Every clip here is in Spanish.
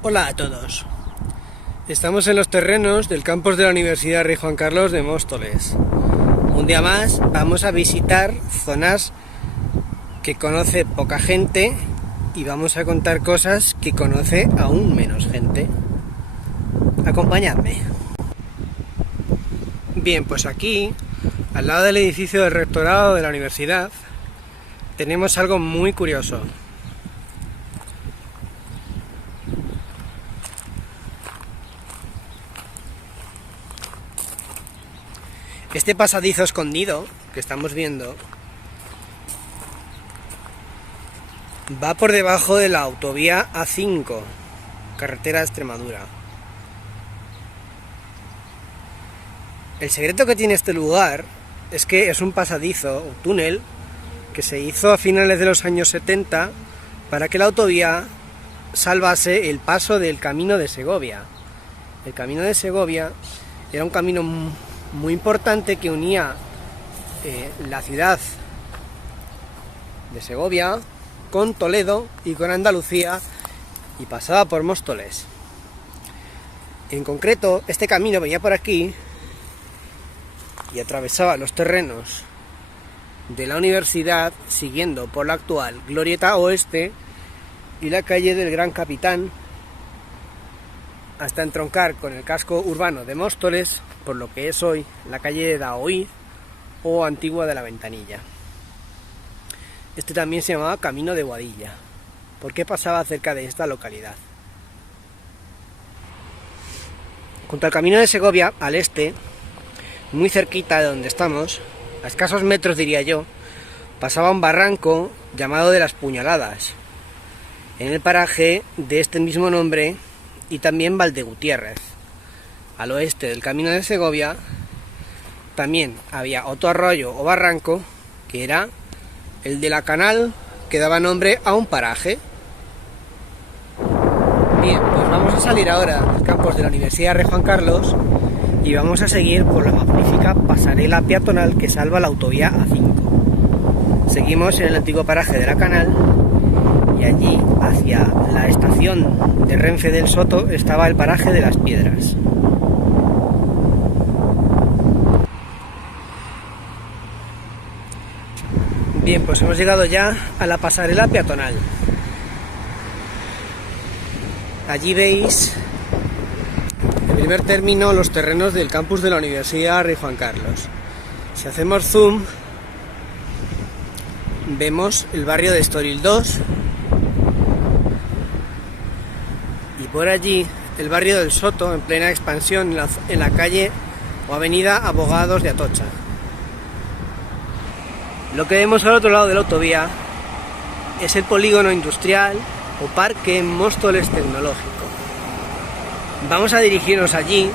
Hola a todos. Estamos en los terrenos del campus de la Universidad Rey Juan Carlos de Móstoles. Un día más vamos a visitar zonas que conoce poca gente y vamos a contar cosas que conoce aún menos gente. Acompañadme. Bien, pues aquí, al lado del edificio del rectorado de la universidad, tenemos algo muy curioso. Este pasadizo escondido que estamos viendo va por debajo de la autovía A5, carretera de Extremadura. El secreto que tiene este lugar es que es un pasadizo, un túnel, que se hizo a finales de los años 70 para que la autovía salvase el paso del Camino de Segovia. El Camino de Segovia era un camino muy importante que unía la ciudad de Segovia con Toledo y con Andalucía y pasaba por Móstoles. En concreto, este camino venía por aquí y atravesaba los terrenos de la universidad siguiendo por la actual Glorieta Oeste y la calle del Gran Capitán hasta entroncar con el casco urbano de Móstoles, por lo que es hoy la calle de Daoí o Antigua de la Ventanilla. Este también se llamaba Camino de Boadilla. ¿Por qué pasaba cerca de esta localidad? Junto al Camino de Segovia, al este, muy cerquita de donde estamos, a escasos metros diría yo, pasaba un barranco llamado de las Puñaladas, en el paraje de este mismo nombre, y también Valdegutiérrez. Al oeste del Camino de Segovia también había otro arroyo o barranco que era el de la Canal, que daba nombre a un paraje. Bien, pues vamos a salir ahora del campus de la Universidad Rey Juan Carlos y vamos a seguir por la magnífica pasarela peatonal que salva la autovía A5. Seguimos en el antiguo paraje de la Canal y allí, hacia la estación de Renfe del Soto, estaba el paraje de las Piedras. Bien, pues hemos llegado ya a la pasarela peatonal. Allí veis, en primer término, los terrenos del campus de la Universidad Rey Juan Carlos. Si hacemos zoom, vemos el barrio de Estoril 2 y por allí el barrio del Soto en plena expansión en la calle o avenida Abogados de Atocha. Lo que vemos al otro lado de la autovía es el polígono industrial o parque Móstoles Tecnológico. Vamos a dirigirnos allí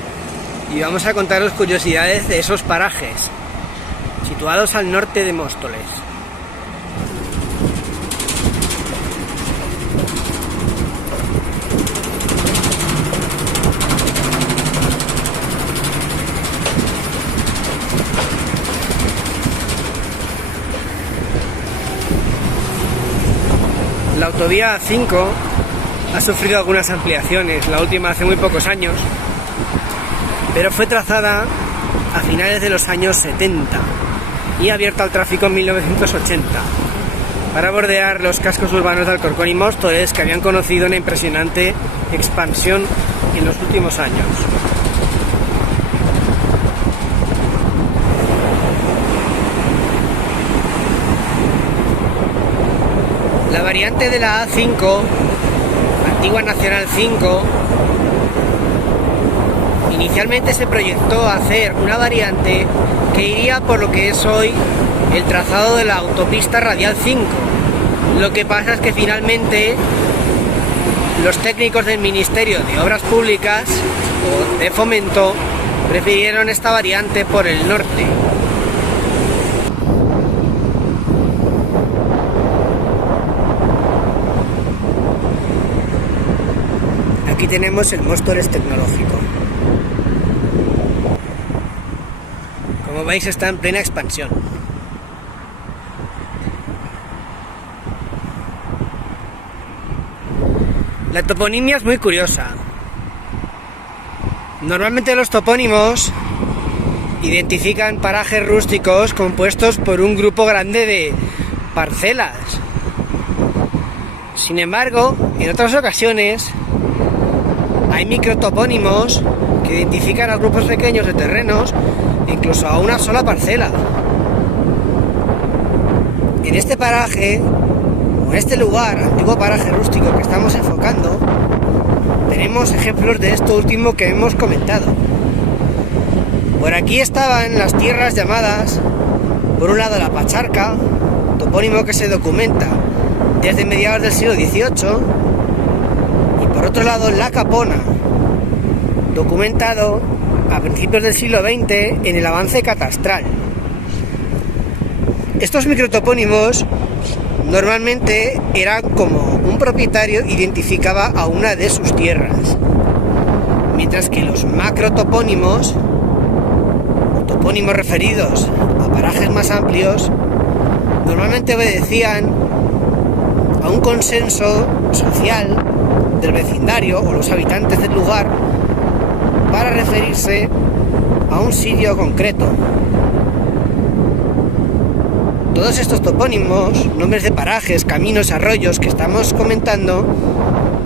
y vamos a contaros curiosidades de esos parajes, situados al norte de Móstoles. La autovía A5 ha sufrido algunas ampliaciones, la última hace muy pocos años, pero fue trazada a finales de los años 70 y abierta al tráfico en 1980 para bordear los cascos urbanos de Alcorcón y Móstoles, que habían conocido una impresionante expansión en los últimos años. La variante de la A5, Antigua Nacional 5, inicialmente se proyectó hacer una variante que iría por lo que es hoy el trazado de la autopista Radial 5. Lo que pasa es que finalmente los técnicos del Ministerio de Obras Públicas o de Fomento prefirieron esta variante por el norte. Aquí tenemos el Móstoles Tecnológico. Como veis, está en plena expansión. La toponimia es muy curiosa. Normalmente los topónimos identifican parajes rústicos compuestos por un grupo grande de parcelas. Sin embargo, en otras ocasiones hay microtopónimos que identifican a grupos pequeños de terrenos, incluso a una sola parcela. En este paraje, o en este lugar, antiguo paraje rústico que estamos enfocando, tenemos ejemplos de esto último que hemos comentado. Por aquí estaban las tierras llamadas, por un lado la Pacharca, topónimo que se documenta desde mediados del siglo XVIII, y por otro lado la Capona, documentado a principios del siglo XX en el avance catastral. Estos microtopónimos normalmente eran como un propietario identificaba a una de sus tierras, mientras que los macrotopónimos, o topónimos referidos a parajes más amplios, normalmente obedecían a un consenso social del vecindario o los habitantes del lugar para referirse a un sitio concreto. Todos estos topónimos, nombres de parajes, caminos, arroyos que estamos comentando,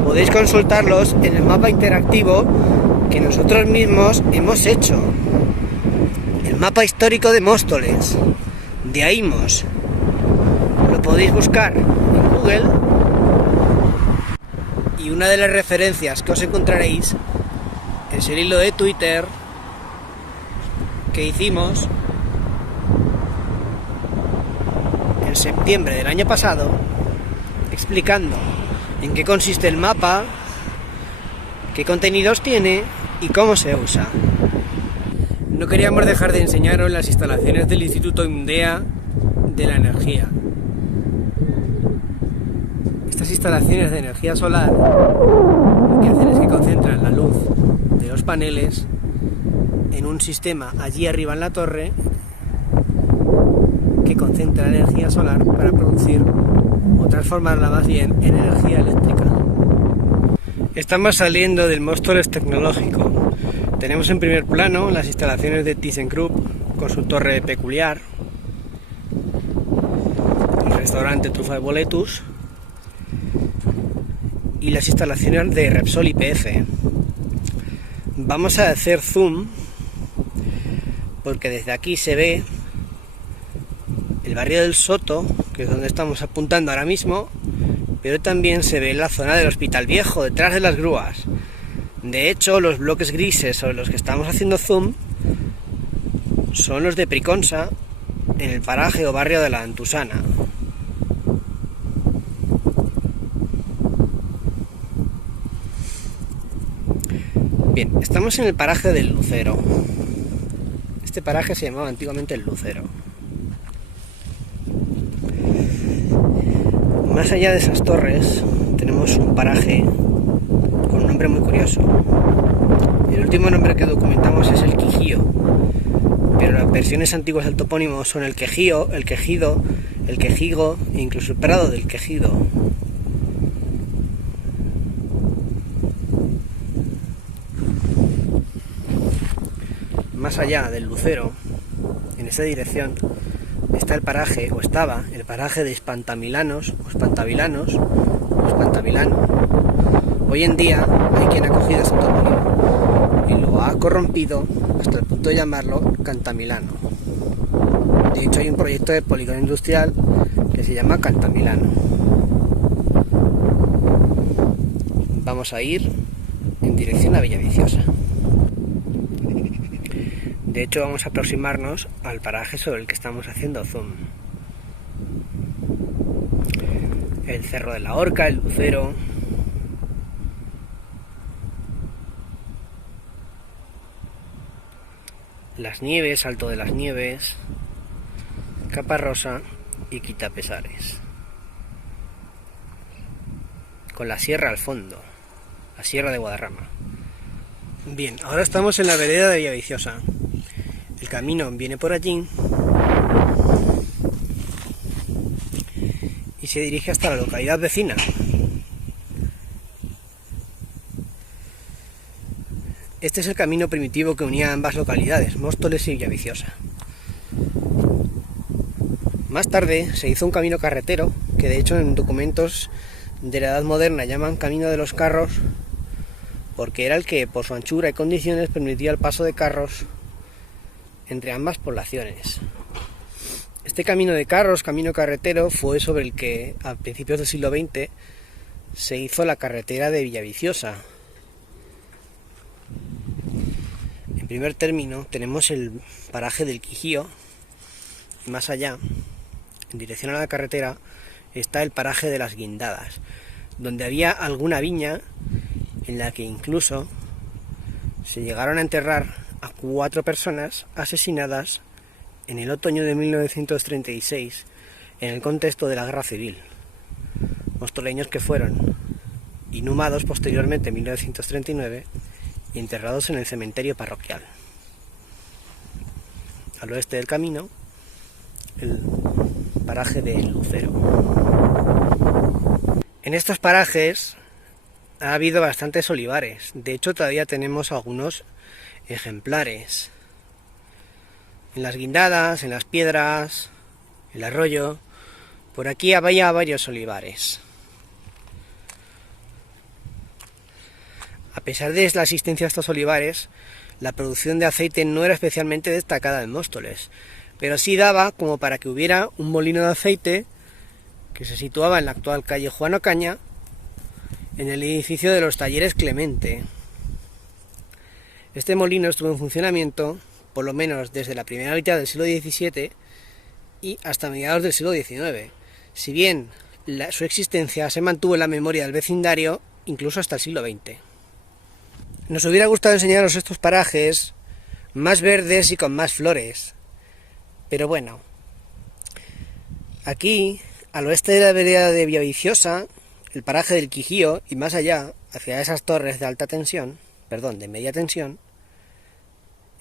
podéis consultarlos en el mapa interactivo que nosotros mismos hemos hecho. El mapa histórico de Móstoles, de Aimos. Lo podéis buscar en Google, y una de las referencias que os encontraréis es el hilo de Twitter que hicimos en septiembre del año pasado, explicando en qué consiste el mapa, qué contenidos tiene y cómo se usa. No queríamos dejar de enseñaros las instalaciones del Instituto IMDEA de la energía. Estas instalaciones de energía solar lo que hacen es que concentran la luz de los paneles en un sistema allí arriba en la torre que concentra energía solar para producir o transformarla más bien en energía eléctrica. Estamos saliendo del Móstoles tecnológico. Tenemos en primer plano las instalaciones de ThyssenKrupp con su torre peculiar, el restaurante Trufa y Boletus y las instalaciones de Repsol YPF. Vamos a hacer zoom porque desde aquí se ve el barrio del Soto, que es donde estamos apuntando ahora mismo, pero también se ve la zona del Hospital Viejo, detrás de las grúas. De hecho, los bloques grises sobre los que estamos haciendo zoom son los de Priconsa, en el paraje o barrio de la Antusana. Bien, estamos en el paraje del Lucero. Este paraje se llamaba antiguamente el Lucero. Más allá de esas torres tenemos un paraje con un nombre muy curioso. El último nombre que documentamos es el Quijío, pero las versiones antiguas del topónimo son el Quejío, el Quejido, el Quejigo e incluso el Prado del Quejido. Más allá del Lucero, en esa dirección, está el paraje, o estaba, el paraje de Espantamilanos, o Espantavilanos, o Espantavilano. Hoy en día hay quien ha cogido este topónimo y lo ha corrompido hasta el punto de llamarlo Cantamilano. De hecho hay un proyecto de polígono industrial que se llama Cantamilano. Vamos a ir en dirección a Villaviciosa. De hecho vamos a aproximarnos al paraje sobre el que estamos haciendo zoom. El Cerro de la Horca, el Lucero. Las Nieves, Alto de las Nieves, Caparrosa y Quitapesares. Con la sierra al fondo, la Sierra de Guadarrama. Bien, ahora estamos en la vereda de Villaviciosa. El camino viene por allí y se dirige hasta la localidad vecina. Este es el camino primitivo que unía ambas localidades, Móstoles y Villaviciosa. Más tarde se hizo un camino carretero, que de hecho en documentos de la Edad Moderna llaman Camino de los Carros, porque era el que por su anchura y condiciones permitía el paso de carros entre ambas poblaciones. Este camino de carros, camino carretero, fue sobre el que a principios del siglo XX se hizo la carretera de Villaviciosa. En primer término tenemos el paraje del Quijío y más allá, en dirección a la carretera, está el paraje de las Guindadas, donde había alguna viña en la que incluso se llegaron a enterrar a 4 personas asesinadas en el otoño de 1936 en el contexto de la Guerra Civil. Mostoleños que fueron inhumados posteriormente en 1939 y enterrados en el cementerio parroquial. Al oeste del camino, el paraje de Lucero. En estos parajes ha habido bastantes olivares, de hecho todavía tenemos algunos ejemplares. En las Guindadas, en las Piedras, el arroyo, por aquí había varios olivares. A pesar de la existencia de estos olivares, la producción de aceite no era especialmente destacada en Móstoles, pero sí daba como para que hubiera un molino de aceite que se situaba en la actual calle Juan Ocaña, en el edificio de los Talleres Clemente. Este molino estuvo en funcionamiento por lo menos desde la primera mitad del siglo XVII y hasta mediados del siglo XIX, si bien su existencia se mantuvo en la memoria del vecindario incluso hasta el siglo XX. Nos hubiera gustado enseñaros estos parajes más verdes y con más flores, pero bueno, aquí, al oeste de la vereda de Villaviciosa, el paraje del Quijío y más allá, hacia esas torres de alta tensión, de media tensión,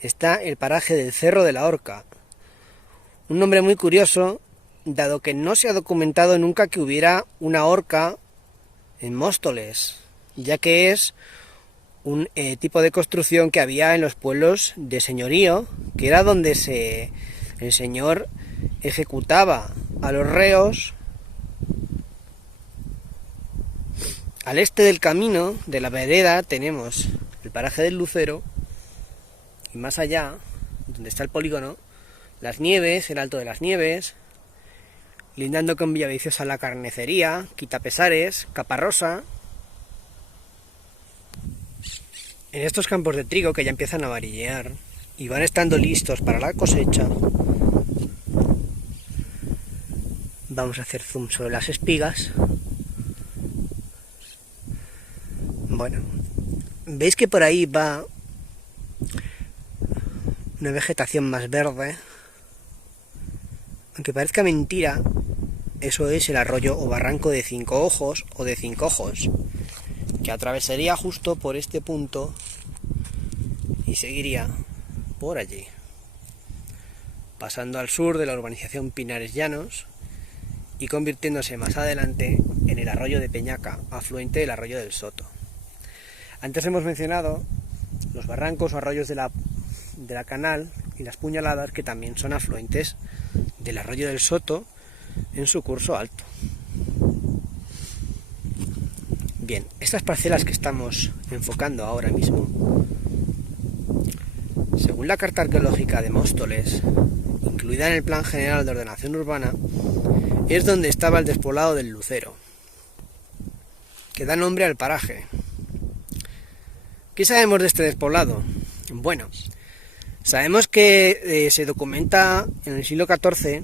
está el paraje del Cerro de la Horca, un nombre muy curioso, dado que no se ha documentado nunca que hubiera una horca en Móstoles, ya que es un tipo de construcción que había en los pueblos de señorío, que era donde el señor ejecutaba a los reos. Al este del camino, de la vereda, tenemos el paraje del Lucero, y más allá, donde está el polígono, Las Nieves, el Alto de las Nieves, lindando con Villaviciosa la Carnicería, Quitapesares, Caparrosa. En estos campos de trigo que ya empiezan a amarillear y van estando listos para la cosecha, vamos a hacer zoom sobre las espigas. Bueno, veis que por ahí va una vegetación más verde. Aunque parezca mentira, eso es el arroyo o barranco de Cinco Ojos o de Cinco Ojos, que atravesaría justo por este punto y seguiría por allí, pasando al sur de la urbanización Pinares Llanos y convirtiéndose más adelante en el arroyo de Peñaca, afluente del arroyo del Soto. Antes hemos mencionado los barrancos o arroyos de la Canal y las Puñaladas, que también son afluentes del arroyo del Soto en su curso alto. Bien, estas parcelas que estamos enfocando ahora mismo, según la Carta Arqueológica de Móstoles, incluida en el Plan General de Ordenación Urbana, es donde estaba el despoblado del Lucero, que da nombre al paraje. ¿Qué sabemos de este despoblado? Bueno, sabemos que se documenta en el siglo XIV,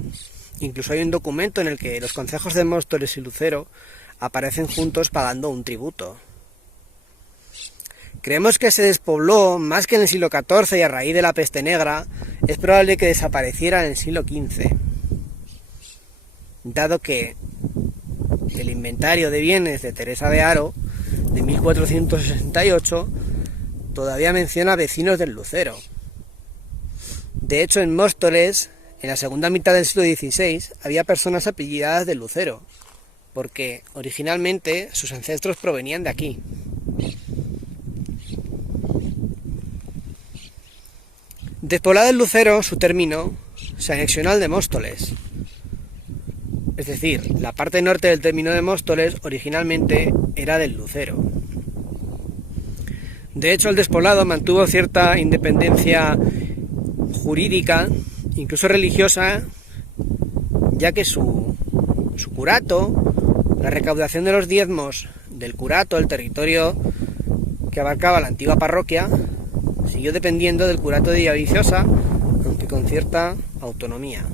incluso hay un documento en el que los concejos de Móstoles y Lucero aparecen juntos pagando un tributo. Creemos que se despobló más que en el siglo XIV y a raíz de la peste negra es probable que desapareciera en el siglo XV, dado que el inventario de bienes de Teresa de Haro de 1468 todavía menciona vecinos del Lucero. De hecho, en Móstoles, en la segunda mitad del siglo XVI, había personas apellidadas del Lucero, porque originalmente sus ancestros provenían de aquí. Despoblado el Lucero, su término se anexionó al de Móstoles. Es decir, la parte norte del término de Móstoles originalmente era del Lucero. De hecho, el despoblado mantuvo cierta independencia jurídica, incluso religiosa, ya que su curato, la recaudación de los diezmos del curato, el territorio que abarcaba la antigua parroquia, siguió dependiendo del curato de Villaviciosa, aunque con cierta autonomía.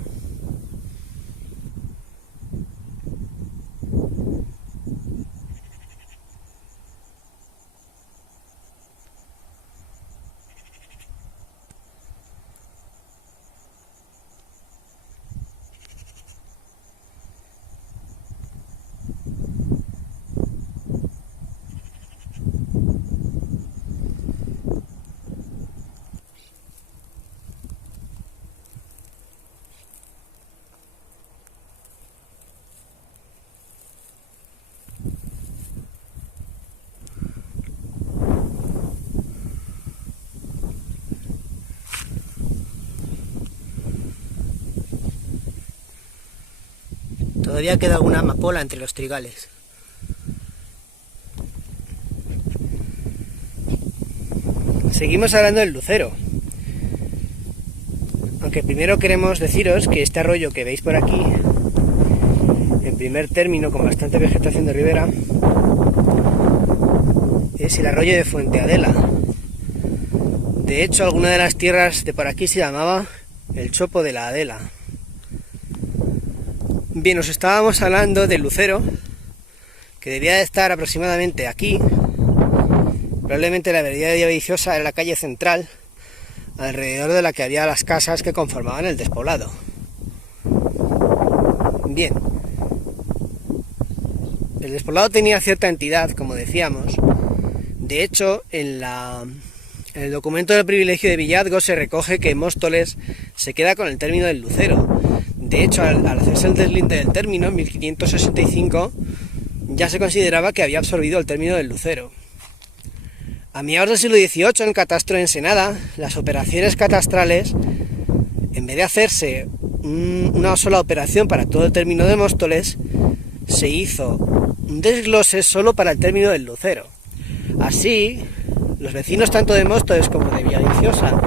Todavía queda alguna amapola entre los trigales. Seguimos hablando del Lucero. Aunque primero queremos deciros que este arroyo que veis por aquí, en primer término con bastante vegetación de ribera, es el arroyo de Fuente Adela. De hecho, alguna de las tierras de por aquí se llamaba el Chopo de la Adela. Bien, os estábamos hablando del Lucero, que debía de estar aproximadamente aquí. Probablemente la avenida de Villaviciosa era la calle central, alrededor de la que había las casas que conformaban el despoblado. Bien, el despoblado tenía cierta entidad, como decíamos. De hecho, en el documento del privilegio de Villazgo se recoge que Móstoles se queda con el término del Lucero. De hecho, al hacerse el deslinde del término, en 1565, ya se consideraba que había absorbido el término del Lucero. A mediados del siglo XVIII, en el catastro de Ensenada, las operaciones catastrales, en vez de hacerse una sola operación para todo el término de Móstoles, se hizo un desglose solo para el término del Lucero. Así, los vecinos tanto de Móstoles como de Villaviciosa,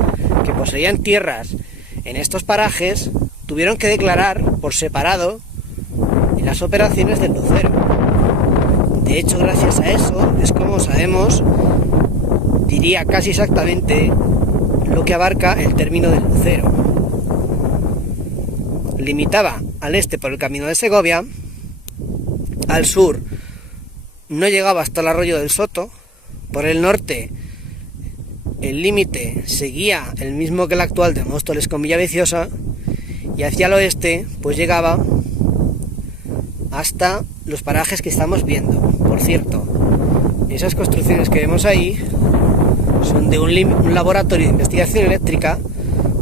que poseían tierras en estos parajes, tuvieron que declarar por separado en las operaciones del Lucero. De hecho, gracias a eso es como sabemos, diría casi exactamente, lo que abarca el término del Lucero. Limitaba al este por el camino de Segovia, al sur no llegaba hasta el arroyo del Soto, por el norte el límite seguía el mismo que el actual de Móstoles con Villaviciosa, y hacia el oeste pues llegaba hasta los parajes que estamos viendo. Por cierto, esas construcciones que vemos ahí son de un laboratorio de investigación eléctrica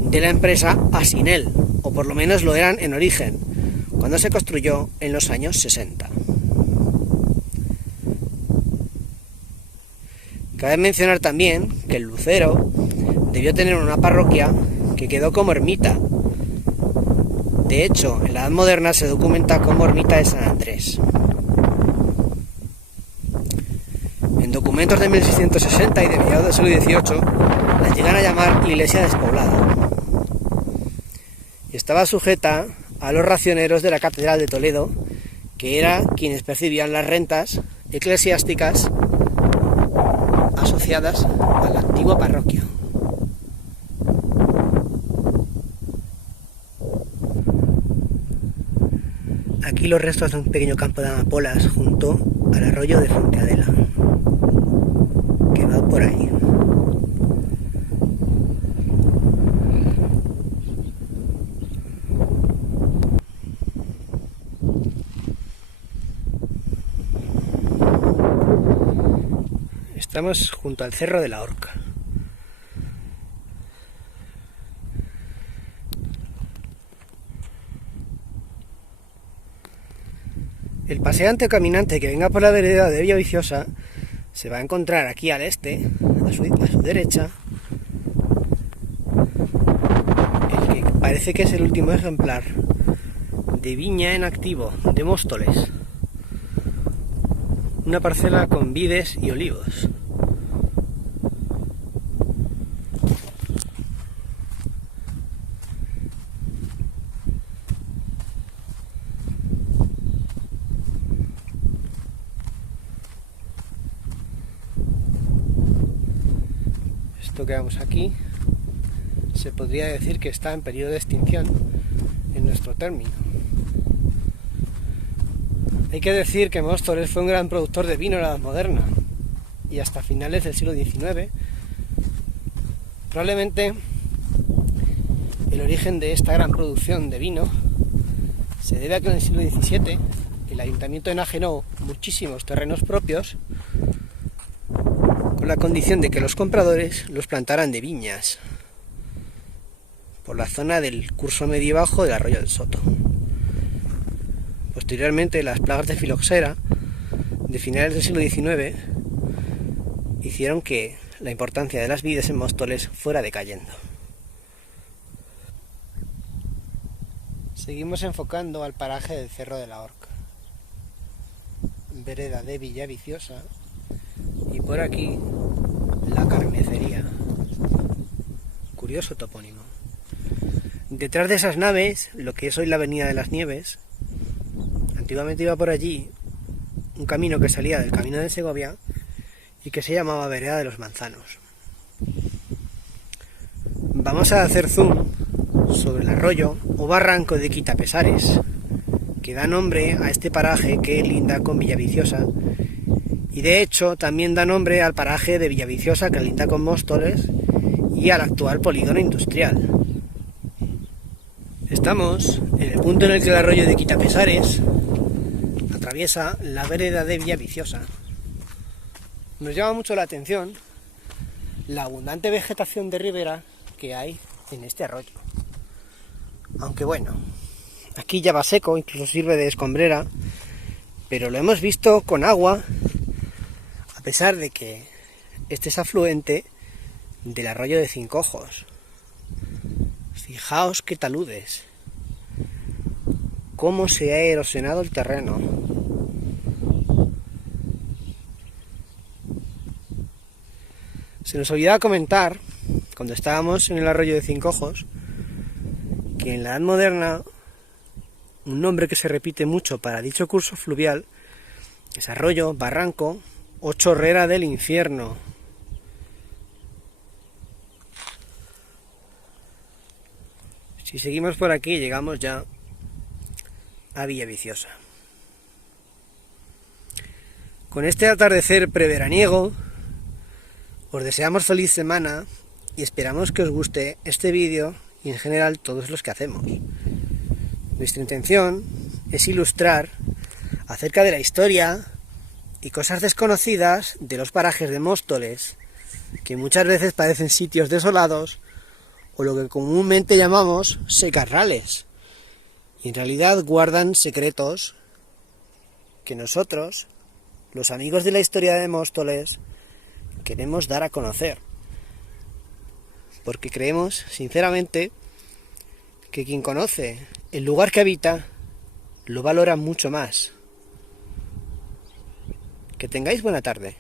de la empresa Asinel, o por lo menos lo eran en origen, cuando se construyó en los años 60. Cabe mencionar también que el Lucero debió tener una parroquia que quedó como ermita. De hecho, en la Edad Moderna se documenta como ermita de San Andrés. En documentos de 1660 y de mediados del siglo XVIII la llegan a llamar iglesia despoblada. Y estaba sujeta a los racioneros de la Catedral de Toledo, que eran quienes percibían las rentas eclesiásticas asociadas a la antigua parroquia. Aquí los restos de un pequeño campo de amapolas junto al arroyo de Fuente Adela, que va por ahí. Estamos junto al Cerro de la Horca. El paseante o caminante que venga por la vereda de Villaviciosa se va a encontrar aquí al este, a su derecha, parece que es el último ejemplar de viña en activo de Móstoles. Una parcela con vides y olivos. Esto que vemos aquí se podría decir que está en periodo de extinción en nuestro término. Hay que decir que Móstoles fue un gran productor de vino en la Edad Moderna y hasta finales del siglo XIX. Probablemente el origen de esta gran producción de vino se debe a que en el siglo XVII el ayuntamiento enajenó muchísimos terrenos propios con la condición de que los compradores los plantaran de viñas por la zona del curso medio y bajo del arroyo del Soto. Posteriormente, las plagas de filoxera de finales del siglo XIX hicieron que la importancia de las vides en Móstoles fuera decayendo. Seguimos enfocando al paraje del Cerro de la Horca, vereda de Villaviciosa, y por aquí la carnicería. Curioso topónimo. Detrás de esas naves, lo que es hoy la Avenida de las Nieves, antiguamente iba por allí un camino que salía del Camino de Segovia y que se llamaba Vereda de los Manzanos. Vamos a hacer zoom sobre el arroyo o barranco de Quitapesares, que da nombre a este paraje que linda con Villaviciosa, y de hecho también da nombre al paraje de Villaviciosa que linda con Móstoles y al actual polígono industrial. Estamos en el punto en el que el arroyo de Quitapesares atraviesa la vereda de Villaviciosa. Nos llama mucho la atención la abundante vegetación de ribera que hay en este arroyo. Aunque bueno, aquí ya va seco, incluso sirve de escombrera, pero lo hemos visto con agua, a pesar de que este es afluente del arroyo de Cinco Ojos. Fijaos qué taludes, cómo se ha erosionado el terreno. Se nos olvidaba comentar, cuando estábamos en el arroyo de Cinco Ojos, que en la Edad Moderna un nombre que se repite mucho para dicho curso fluvial es arroyo, barranco o chorrera del infierno. Si seguimos por aquí llegamos ya a Villaviciosa. Con este atardecer preveraniego os deseamos feliz semana y esperamos que os guste este vídeo y en general todos los que hacemos. Nuestra intención es ilustrar acerca de la historia y cosas desconocidas de los parajes de Móstoles, que muchas veces parecen sitios desolados o lo que comúnmente llamamos secarrales, y en realidad guardan secretos que nosotros, los amigos de la historia de Móstoles, queremos dar a conocer, porque creemos sinceramente que quien conoce el lugar que habita lo valora mucho más. Que tengáis buena tarde.